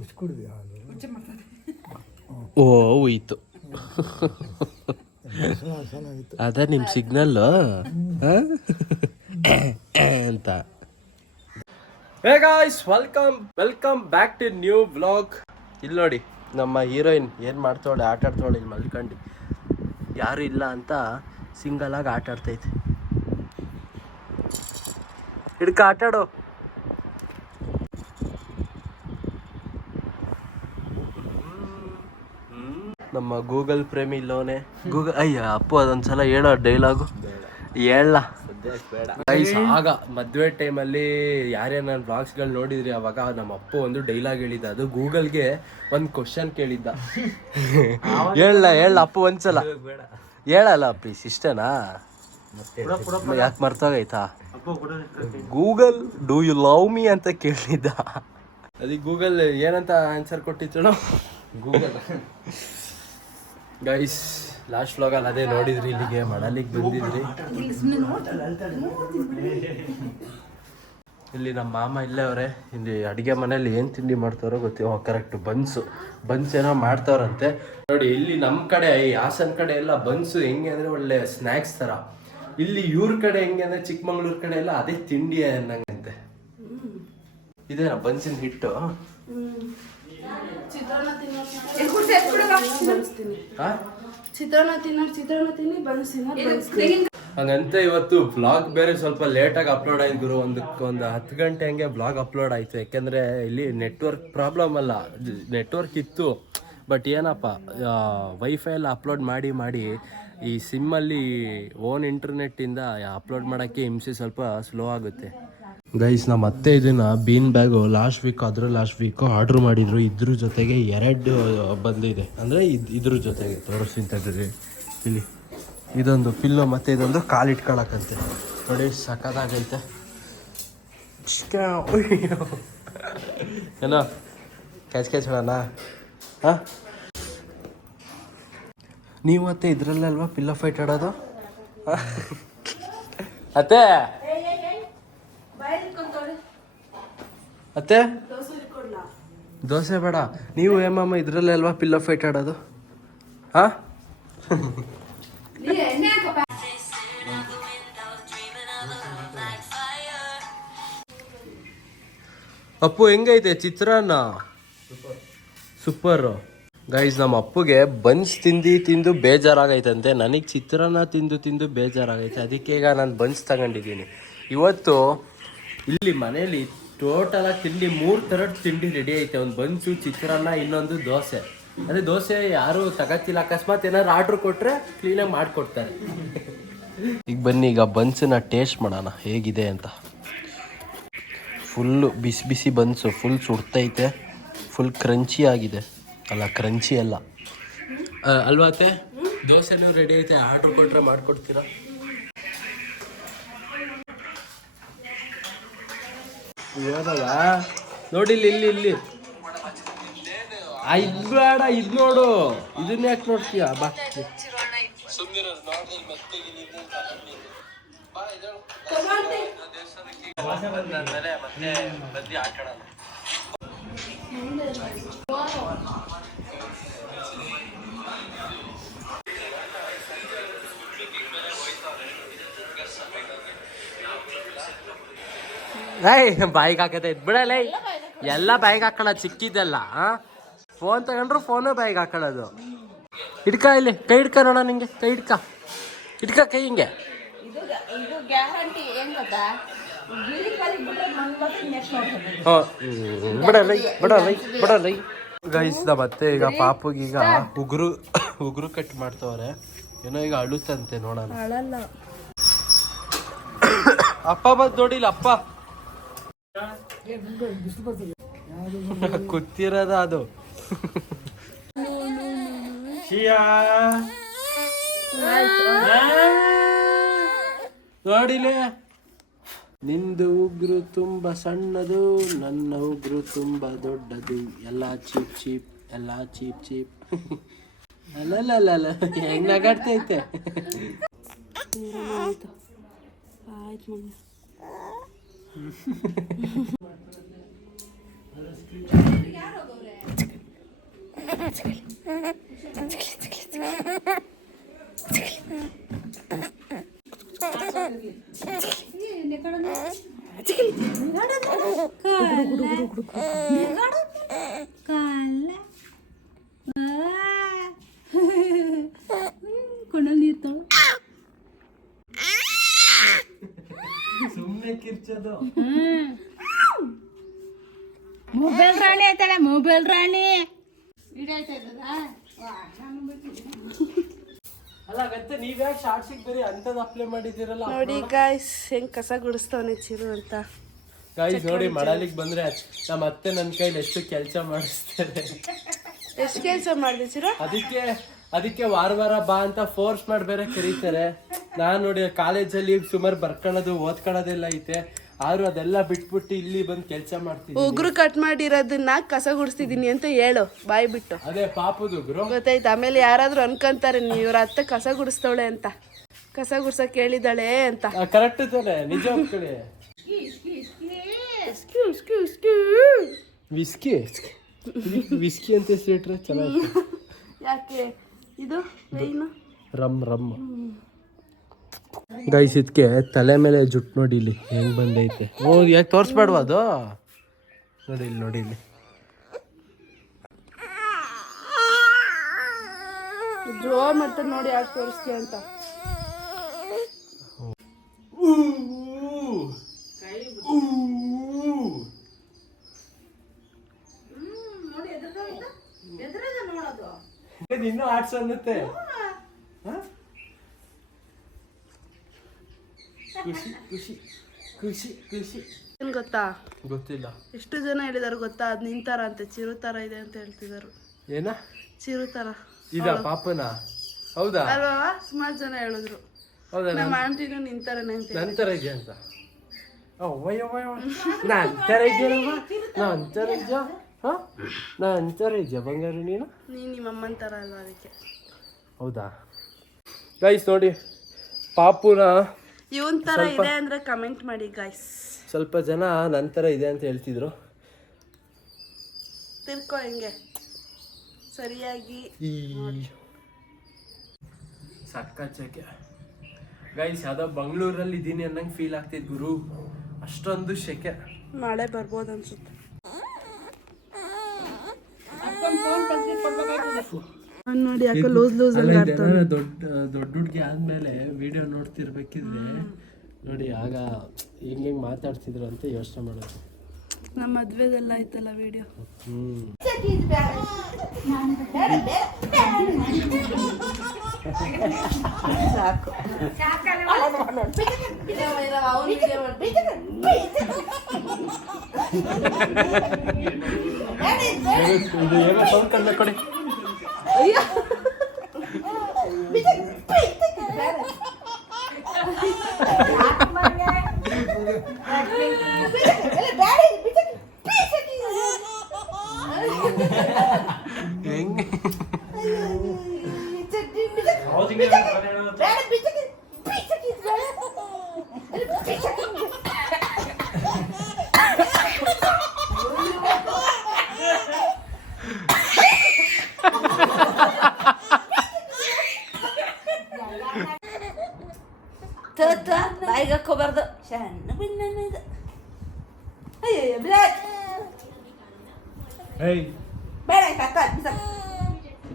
ಎಷ್ಟು ಕುಡಿದೆ ಹಾಲು ಓ ಹೋಯ್ತು ಅದ ನಿಮ್ಮ ಸಿಗ್ನಲ್ಲು ಅಂತ. Hey guys welcome welcome back to new blog ಇಲ್ಲಿ ನೋಡಿ ನಮ್ಮ ಹೀರೋಯಿನ್ ಏನು ಮಾಡ್ತಾವಳೆ ಆಟ ಆಡ್ತಾವಳೆ ಇಲ್ಲಿ ಮಲ್ಕೊಂಡು. ಯಾರು ಇಲ್ಲ ಅಂತ ಸಿಂಗಲ್ ಆಗಿ ಆಟ ಆಡ್ತೈತೆ ಹಿಡ್ಕ ಆಟಾಡು ನಮ್ಮ ಗೂಗಲ್ ಪ್ರೇಮಿ ಲೋನೆ ಗೂಗಲ್ ಅಯ್ಯ ಅಪ್ಪು ಅದೊಂದ್ಸಲ ಹೇಳೋ ಡೈಲಾಗು. ಹೇಳ. ಆಗ ಮದ್ವೆ ಟೈಮಲ್ಲಿ ಯಾರೇ ನನ್ನ ಬ್ಲಾಗ್ಸ್ಗಳು ನೋಡಿದ್ರಿ? ಅವಾಗ ನಮ್ಮ ಅಪ್ಪ ಒಂದು ಡೈಲಾಗ್ ಹೇಳಿದ್ದ. ಅದು ಗೂಗಲ್ಗೆ ಒಂದು ಕ್ವಶನ್ ಕೇಳಿದ್ದ. ಹೇಳ ಹೇಳ ಅಪ್ಪ ಒಂದ್ಸಲ. ಹೇಳಲ್ಲ ಪ್ಲೀಸ್ ಇಷ್ಟನಾ ಯಾಕೆ ಮರ್ತೋಗೈತಾ? Google do you love me ಅಂತ ಕೇಳಿದ್ದ. ಅದಕ್ಕೆ ಗೂಗಲ್ ಏನಂತ ಆನ್ಸರ್ ಕೊಟ್ಟಿತ್ತು ಗೂಗಲ್ ಗೈಸ್ ಲಾಸ್ಟ್ ವ್ಲಾಗಲ್ಲಿ ಅದೇ ನೋಡಿದ್ರಿ ಇಲ್ಲಿಗೆ ಮಡಲಿಗೆ ಬಂದಿದ್ರಿ. ಇಲ್ಲಿ ನಮ್ಮ ಮಾಮ ಇಲ್ಲೇ ಅವರೇ, ಇಲ್ಲಿ ಅಡುಗೆ ಮನೇಲಿ ಏನು ತಿಂಡಿ ಮಾಡ್ತಾರೋ ಗೊತ್ತಿಲ್ಲ. Correct buns. ಬನ್ಸ್ ಏನೋ ಮಾಡ್ತಾವ್ರಂತೆ. ನೋಡಿ, ಇಲ್ಲಿ ನಮ್ಮ ಕಡೆ, ಈ ಹಾಸನ್ ಕಡೆ ಎಲ್ಲ ಬನ್ಸು ಹೆಂಗೆ ಅಂದರೆ ಒಳ್ಳೆ ಸ್ನ್ಯಾಕ್ಸ್ ಥರ ಇಲ್ಲಿ ಇವ್ರ ಕಡೆ ಹೆಂಗೆ ಅಂದರೆ ಚಿಕ್ಕಮಂಗ್ಳೂರು ಕಡೆ ಎಲ್ಲ ಅದೇ ತಿಂಡಿ ಅನ್ನಂಗಂತೆ ಇದೇನಾ ಬನ್ಸಿನ ಹಿಟ್ಟು. ಹಂಗಂತೆ ಚಿತ್ರಾನ್ನ ತಿನ್ನೋರು ಚಿತ್ರಾನ್ನ ತಿನ್ನಿ ಬನ್ಸ್ ತಿನ್ನೋರು ಹಂಗಂತ ಇವತ್ತು ಬ್ಲಾಗ್ ಬೇರೆ ಸ್ವಲ್ಪ ಲೇಟಾಗಿ ಅಪ್ಲೋಡ್ ಆಯ್ತು ಗುರು. ಒಂದಕ್ಕೆ ಒಂದು ಹತ್ತು ಗಂಟೆ ಹಂಗೆ ಬ್ಲಾಗ್ ಅಪ್ಲೋಡ್ ಆಯ್ತು. ಯಾಕೆಂದರೆ ಇಲ್ಲಿ ನೆಟ್ವರ್ಕ್ ಪ್ರಾಬ್ಲಮ್ ಅಲ್ಲ. ನೆಟ್ವರ್ಕ್ ಇತ್ತು. ಬಟ್ ಏನಪ್ಪ ವೈಫೈ ಎಲ್ಲ ಅಪ್ಲೋಡ್ ಮಾಡಿ ಮಾಡಿ ಈ ಸಿಮ್ಮಲ್ಲಿ ಓನ್ ಇಂಟರ್ನೆಟ್ಟಿಂದ ಅಪ್ಲೋಡ್ ಮಾಡೋಕ್ಕೆ ಹಿಂಸೆ ಸ್ವಲ್ಪ ಸ್ಲೋ ಆಗುತ್ತೆ. ಗೈಸ್ ನಮ್ಮ ಅತ್ತೆ ಇದನ್ನ ಬೀನ್ ಬ್ಯಾಗು ಲಾಸ್ಟ್ ವೀಕ್ ಅದ್ರ ಲಾಸ್ಟ್ ವೀಕು ಆರ್ಡ್ರ್ ಮಾಡಿದ್ರು. ಇದ್ರ ಜೊತೆಗೆ ಎರಡು ಬಂದಿದೆ. ಅಂದರೆ ಇದ್, ಇದ್ರ ಜೊತೆಗೆ ತೋರಿಸ್ತಿದ್ರಿ ಇಲ್ಲಿ ಇದೊಂದು ಪಿಲ್ಲೋ ಮತ್ತೆ ಇದೊಂದು ಕಾಲಿಟ್ಕೊಳಕಂತೆ ನೋಡಿ, ಸಖತ್ತಾಗೈತೆ. ಏನೋ, ಕ್ಯಾಚ್ ಕ್ಯಾಚ್ ಮಾಡೋಣ? ಹಾಂ? ನೀವು ಮತ್ತೆ ಇದರಲ್ಲೇ ಅಲ್ವಾ ಪಿಲ್ಲೋ ಫೈಟ್ ಆಡೋದು? ಅತ್ತೆ! ಅತ್ತೆ ದೋಸೆ ಬೇಡ. ನೀವು ಏಮಮ್ಮ ಇದರಲ್ಲೇ ಅಲ್ವಾ ಪಿಲ್ಲೋ ಫೈಟ್ ಆಡೋದು? ಹಾ? ಅಪ್ಪು ಹೆಂಗೈತೆ ಚಿತ್ರಾನ್ನ? ಸೂಪರ್ ಗೈಸ್ ನಮ್ಮ ಅಪ್ಪುಗೆ ಬನ್ಸ್ ತಿಂದು ತಿಂದು ಬೇಜಾರಾಗೈತಂತೆ. ನನಗೆ ಚಿತ್ರಾನ್ನ ತಿಂದು ತಿಂದು ಬೇಜಾರಾಗೈತೆ. ಅದಕ್ಕೆ ಈಗ ನಾನು ಬನ್ಸ್ ತಗೊಂಡಿದ್ದೀನಿ. ಇವತ್ತು ಇಲ್ಲಿ ಮನೇಲಿ ಟೋಟಲ್ ಆಗಿ ತಿಂಡಿ ಮೂರು ಥರದ ತಿಂಡಿ ರೆಡಿ ಐತೆ. ಒಂದು ಬನ್ಸು ಚಿತ್ರಾನ್ನ ಇನ್ನೊಂದು ದೋಸೆ. ಅದೇ ದೋಸೆ ಯಾರು ತಗತ್ತಿಲ್ಲ ಅಕಸ್ಮಾತ್ ಏನಾದ್ರು ಆರ್ಡ್ರ್ ಕೊಟ್ರೆ ಕ್ಲೀನಾಗಿ ಮಾಡಿಕೊಡ್ತಾರೆ. ಈಗ ಬನ್ನಿ ಈಗ ಬನ್ಸನ್ನ ಟೇಸ್ಟ್ ಮಾಡೋಣ. ಹೇಗಿದೆ ಅಂತ. ಫುಲ್ಲು ಬಿಸಿ ಬಿಸಿ ಬನ್ಸು ಫುಲ್ ಸುಡ್ತೈತೆ ಫುಲ್ ಕ್ರಂಚಿ ಆಗಿದೆ. ಅಲ್ಲ ಕ್ರಂಚಿ ಅಲ್ಲ. ಅಲ್ವಾತೆ? ಅಲ್ವಾ ದೋಸೆನೂ ರೆಡಿ ಐತೆ. ಆರ್ಡ್ರ್ ಕೊಟ್ರೆ ಮಾಡ್ಕೊಡ್ತೀರಾ? ನೋಡಿ ಇಲ್ಲಿ ಇಲ್ಲಿ ಇಲ್ಲಿ. ಆ, ಇದ್ ಬೇಡ ಇದ್ ನೋಡು. ಇದನ್ನ ಯಾಕೆ ನೋಡ್ತೀಯ? ಬಾ. ಏಯ್ ಬಾಯಿಗೆ ಹಾಕದೆ ಬಿಡಲ್ಲ ಎಲ್ಲ ಬಾಯಿಗೆ ಹಾಕೋಣ ಚಿಕ್ಕಿದ್ದೆಲ್ಲ ಫೋನ್ ತಗೊಂಡ್ರು ಫೋನ್ ಬಾಯಿಗೆ ಹಾಕೊಳ್ಳೋದು ಹಿಡ್ಕ ಇಲ್ಲಿ ಕೈ ಹಿಡ್ಕ ನೋಡ ನಿಂಗೆ ಕೈ ಹಿಡ್ಕ. ಹಿಡ್ಕ ಕೈ ಹಿಂಗೆ. ಬಿಡಲ್ಲ ಬಿಡಲ್ಲ ಗೈಸ್ ಮತ್ತೆ ಈಗ ಪಾಪುಗೀಗ ಉಗುರು ಉಗುರು ಕಟ್ ಮಾಡ್ತವ್ರೆ. ಏನೋ ಈಗ ಅಳುತ್ತಂತೆ ನೋಡೋಣ. ಅಳಲ್ಲ. ಅಪ್ಪ ಬದ್ ನೋಡಿಲ್ಲ ಅಪ್ಪ. ಕೂತಿರೋದ ಅದು. ನೋಡಿಲೆ? ನಿಂದು ಉಗ್ರು ತುಂಬಾ ಸಣ್ಣದು, ನನ್ನ ಉಗ್ರು ತುಂಬಾ ದೊಡ್ಡದು. ಎಲ್ಲ ಚೀಪ್ ಚೀಪ್, ಎಲ್ಲ ಚೀಪ್ ಚೀಪ್. ಅಲ್ಲಲ್ಲ ಹೆಂಗ್ ನಗಾಡ್ತೈತೆ? ಆಯ್ತು കൊണ്ടുവന്നിരുത്തോളൂ ಕಿರ್ಚೋದು. ಮೊಬೈಲ್ ರಾಣಿ ಆಯ್ತಾಳೆ ಮೊಬೈಲ್ ರಾಣಿ. ಅಲ್ಲ ಮತ್ತೆ ನೀವ್ಯಾಕೆ ಶಾರ್ಟ್ಸಿಗೆ ಬರೀ ಅಂಥದ್ದು ಅಪ್ಲೈ ಮಾಡಿದಿರಲ್ಲ ನೋಡಿ ಗಾಯ್ಸ್ ಹೆಂಗ್ ಕಸ ಗುಡಿಸ್ತವನೆ ಚಿರು ಅಂತ. ಗಾಯ್ಸ್ ನೋಡಿ ಮಡಾಲಿಗೆ ಬಂದ್ರೆ ನಮ್ಮ ಅತ್ತೆ ನನ್ನ ಕೈಲಿ ಎಷ್ಟು ಕೆಲಸ ಮಾಡಿಸ್ತಾರೆ. ಎಷ್ಟು ಕೆಲಸ ಮಾಡಿದೆ ಚಿರು? ಅದಕ್ಕೆ ಅದಕ್ಕೆ ವಾರ ವಾರ ಬಾ ಅಂತ ಫೋರ್ಸ್ ಮಾಡ್ಬೇರೆ ಕರೀತಾರೆ. ನಾನು ನೋಡಿ ಕಾಲೇಜಲ್ಲಿ ಸುಮಾರು ಬರ್ಕೊಳ್ಳೋದು ಓದ್ಕೊಳ್ಳೋದೆಲ್ಲ ಐತೆ. ಆದ್ರೂ ಅದೆಲ್ಲ ಬಿಟ್ಬಿಟ್ಟು ಇಲ್ಲಿ ಬಂದು ಕೆಲಸ ಮಾಡ್ತೀನಿ ಉಗುರು ಕಟ್ ಮಾಡಿರೋದನ್ನ ಕಸ ಗುಡಿಸ್ತಿದೀನಿ ಅಂತ ಹೇಳು ಬಾಯಿ ಬಿಟ್ಟು. ಅದೇ ಪಾಪದ ಗುರು. ಗೊತ್ತಾಯ್ತು? ಆಮೇಲೆ ಯಾರಾದ್ರೂ ಅನ್ಕೊಂತಾರೆ ಇವ್ರ ಅತ್ತೆ ಕಸ ಗುಡಿಸ್ತವಳೆ ಅಂತ. ಕಸ ಗುಡ್ಸಕ್ ಕೇಳಿದಾಳೆ ಅಂತ. ಕರೆಕ್ಟ್ ತಾನೆ ನಿಜ ವಿಸ್ಕಿ ವಿಸ್ಕಿ. ಅಂತ ಹೆಸರಿಟ್ರೆ ಚೆನ್ನಾಗಿ ಯಾಕೆ? ಇದು ರಮ್ ರಮ್. ಗೈಸ್ ಇದಕ್ಕೆ ತಲೆ ಮೇಲೆ ಜುಟ್ಟು ನೋಡಿ ಇಲ್ಲಿ ಹೆಂಗ್ ಬಂದೈತೆ. ಓ ಯಾಕೆ ತೋರಿಸ್ಬೇಡ್ವಾ ಅದು? ನೋಡಿ ಇಲ್ಲಿ ನೋಡಿ ಇಲ್ಲಿ. ಜೋ ಮತ್ತೆ ನೋಡಿ ಯಾಕೆ ತೋರಿಸ್ತೀಯ ಅಂತ. ಇನ್ನೂ ಆಡ್ಸ್ ಅನ್ನುತ್ತೆ. ಖುಷಿ ಖುಷಿ ಖುಷಿ ಖುಷಿ ಏನ್ ಗೊತ್ತಾ? ಗೊತ್ತಿಲ್ಲ. ಎಷ್ಟು ಜನ ಹೇಳಿದಾರೆ ಗೊತ್ತಾ? ಅದ್ ನಿಂತಾರ ಅಂತ ಚಿರುತರ ಇದೆ ಅಂತ ಹೇಳ್ತಿದಾರು. ಏನ? ಚಿರು ಥರ ಇದ ಪಾಪನ? ಹೌದಾ? ಅಲ್ವಾ? ಸುಮಾರು ಜನ ಹೇಳಿದ್ರು. ಹೌದಾ ನಮ್ಮ ಆಂಟಿನೂ ನಿಂತಾರೆ ಅಂತ ನಂತರ ಇದೆ ಅಂತ. ನಂತರ ಇದೆಯಲ್ಲಮ್ಮ ನಂತರ ಇದೆಯಾ ಹಾಂ? ನಂತರ ಇದೆಯಾ ಬಂಗಾರ ನೀನು? ನೀನು ನಿಮ್ಮ ಅಮ್ಮನ್ ತರ ಅಲ್ವಾ ಅದಕ್ಕೆ? ಹೌದಾ? ಗೈಸ್ ನೋಡಿ ಪಾಪುನ ಇವನ್ ತರ ಇದೆ ಅಂದ್ರೆ ಕಮೆಂಟ್ ಮಾಡಿ ಗಾಯ್ಸ್ ಸ್ವಲ್ಪ ಜನ ನಂತರ ಇದೆ ಅಂತ ಹೇಳ್ತಿದ್ರು. ತಿರ್ಕೋ ಹೆಂಗೆ. ಸರಿಯಾಗಿ ಈ ಸಕ್ಕಚ್ಚಕ್ಕೆ ಗೈಸ್ ಯಾವುದೋ ಬೆಂಗಳೂರಲ್ಲಿ ಇದ್ದೀನಿ ಅನ್ನಂಗೆ ಫೀಲ್ ಆಗ್ತಿದ್ ಗುರು. ಅಷ್ಟೊಂದು ಶೆಕೆ. ಮಳೆ ಬರ್ಬೋದು ಅನ್ಸುತ್ತೆ. ನೋಡಿ ಯಾಕೋ ಲೂಸ್ ಲೂಸ್ ಅಲ್ಲ ದೊಡ್ಡ ದೊಡ್ಡ ಹುಡುಗಿ ಆದ್ಮೇಲೆ ವಿಡಿಯೋ ನೋಡ್ತಿರ್ಬೇಕಿದ್ರೆ ನೋಡಿ ಆಗ ಹಿಂಗೆ ಹಿಂಗೆ ಮಾತಾಡ್ತಿದ್ರು ಅಂತ ಯೋಚನೆ ಮಾಡೋದು. ನಮ್ಮ ಮದ್ವೆದೆಲ್ಲ ಆಯ್ತಲ್ಲ ವಿಡಿಯೋ ಹ್ಮ್ ಇದು ಏನೋ ಸೌಂಡ್ ಕಡಿಮೆ ಕೊಡಿ ಹೆಂಗೆ ತತ್ತ ಬಾಯಿಗೆ ಅಯ್ಯಯ್ಯ ಬಿಡಾಕ್ ಏಯ್ ಬೇಡ ಕಕ್ಕ ಬಿಸಾಕ್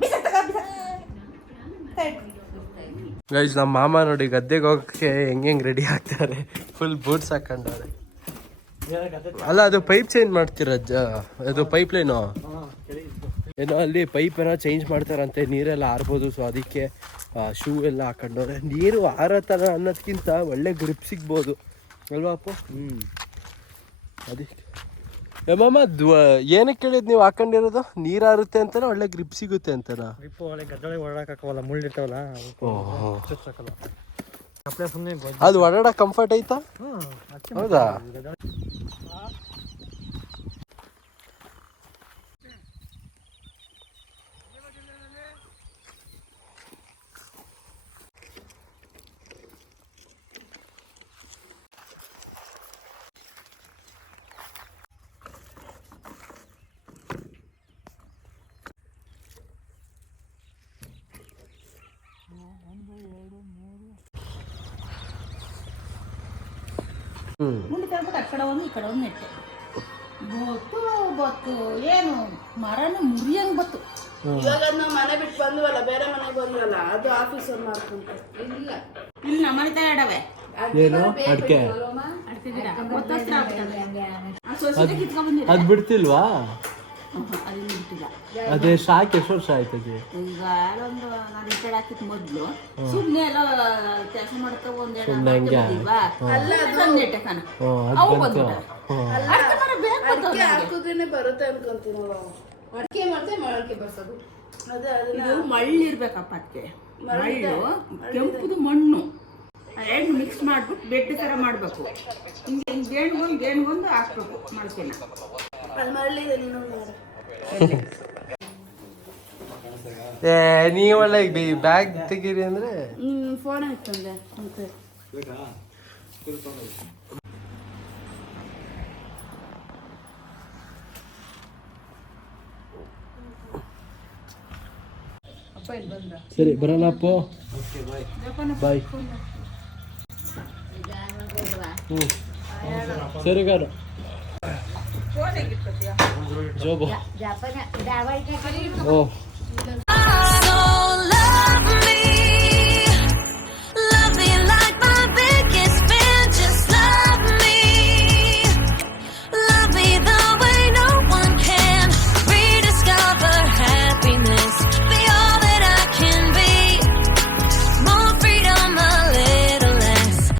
ಬಿಸಾಕ್ ತಗ ಬಿಸಾಕ್ ಗೈಸ್ ನಮ್ಮ ಮಾಮ ನೋಡಿ ಗದ್ದೆಗೆ ಹೋಗಕ್ಕೆ ಹೆಂಗೆ ಹೆಂಗೆ ರೆಡಿ ಆಗ್ತಾರೆ? ಫುಲ್ ಬೂಟ್ಸ್ ಹಾಕೊಂಡವ್ರೆ. ಅಲ್ಲ ಅದು ಪೈಪ್ ಚೇಂಜ್ ಮಾಡ್ತೀರ ಅದು ಪೈಪ್ ಲೈನು ಏನೋ ಅಲ್ಲಿ ಪೈಪ್ ಏನೋ ಚೇಂಜ್ ಮಾಡ್ತಾರಂತೆ ನೀರೆಲ್ಲ ಆರ್ಬೋದು ಸೊ ಅದಕ್ಕೆ ಶೂ ಎಲ್ಲ ಹಾಕೊಂಡವ್ರೆ. ನೀರು ಆರೋ ಥರ ಅನ್ನೋದಕ್ಕಿಂತ ಒಳ್ಳೆ ಗ್ರಿಪ್ ಸಿಗ್ಬೋದು. ಅಲ್ವಾ ಅಪ್ಪ? ಹ್ಞೂ ಅದಕ್ಕೆ. ಏಮಮ್ಮ ದ್ವ ಏನಕ್ಕೆ ಕೇಳಿದ್ ನೀವು ಹಾಕೊಂಡಿರೋದು? ನೀರು ಆರುತ್ತೆ ಅಂತನ ಒಳ್ಳೆ ಗ್ರಿಪ್ ಸಿಗುತ್ತೆ ಅಂತನ? ರಿಪ್ಪು ಒಳ್ಳೆ ಗದ್ದೊಳಗೆ ಓಡಾಕವಲ್ಲ ಮುಳ್ಳು ಇರ್ತಾವಲ್ಲ ಓಹೋ. ಚುಚ್ಚಕ್ಕಲ್ಲ ಕಪ್ಲೆ ಸುಮ್ಮನೆ ಅದು ಓಡಾಡ ಕಂಫರ್ಟ್ ಐತಾ ಹೌದಾ? ಮುಂದೆ ತರ್ಬಿಟ್ಟು ಆ ಕಡೆ ಒಂದು ಈ ಕಡೆ ಒಂದು ನೆಟ್ಟೆ. ಬತ್ತು ಬತ್ತು ಏನು ಮರನ ಮುರಿಯಂಗ್ ಬತ್ತು ಇವಾಗ ನಾವು ಮನೆ ಬಿಟ್ಟು ಬಂದ್ವಲ್ಲ ಬೇರೆ ಮನೆಗೆ ಬಂದ್ವಲ್ಲ ಅದು ಆಫೀಸಲ್ಲಿ ಮಾಡ್ಕೊಂತ. ಇಲ್ಲ. ಇಲ್ಲಿ ನಮ್ಮ ಮನೆ ತರ ಇಡವೆ ಏನು? ಅಡಿಕೆ. ಅಡಿಕೆ ಗಿಡ. ಗೊತ್ತತ್ರ ಆ ಸೊಸೆಗೆ ಕಿತ್ಕೊಂಡ್ ಬಂದಿರ ಅದ್ ಬಿಡ್ತಿಲ್ವಾ? ಅಲ್ಲಿ ಅದೇ ಸಾಕ್ ಎಷ್ಟು ವರ್ಷ ಆಯ್ತದೆ ಈಗ ಒಂದು ನಾನು ಕಡೆ ಹಾಕಿದ್ ಮೊದ್ಲು ಸುಮ್ಮನೆ ಎಲ್ಲ ಕೆಲಸ ಮಾಡ್ತಾ ಒಂದೆರಡು ಹಂಗೆ. ನೆಟ್ಟೆ ಕಣ ಹ್ಞೂ ಅದು ಅವು ಬಂತು. ಬಂದ್ಬಿಟ್ಟ. ಹ್ಞೂ ಅಡ್ಕೆ ಮರ ಬೇಕು ಅಂತ ಅಡಿಕೆ ಹಾಕುದ್ರೇನೆ ಬರುತ್ತೆ ಅನ್ಕೊಂತೀನಿ ನಾವು ಅಡಿಕೆ ಮತ್ತೆ ಮೊಳಕೆ ಬರ್ಸೋದು ಅದೇ ಅದನ್ನ ಇದು ಮಳ್ಳು ಇರ್ಬೇಕಪ್ಪ ಅದಕ್ಕೆ ಮಳ್ಳು ಕೆಂಪುದು ಮಣ್ಣು. ಎರಡು ಮಿಕ್ಸ್ ಮಾಡ್ಬಿಟ್ಟು ಬೆಡ್ ಥರ ಮಾಡಬೇಕು. ಹಿಂಗೆ ಹಿಂಗೆ ಗೇಣ್ಗೊಂದು ಗೇಣ್ಗೊಂದು ಹಾಕ್ಬೇಕು ಮೊಳಕೆನ. ಏ ನೀವಲ್ಲ ಬ್ಯಾಗ್ ತೆಗೀರಿ ಅಂದ್ರೆ? ಫೋನ್ ಇತ್ತಂದೆ ಸರಿ ಬರೋಣಪ್ಪ ಬಾಯ್ ಹ್ಞೂ ಸರಿ ಗಾರು ಜೋಬು ಓ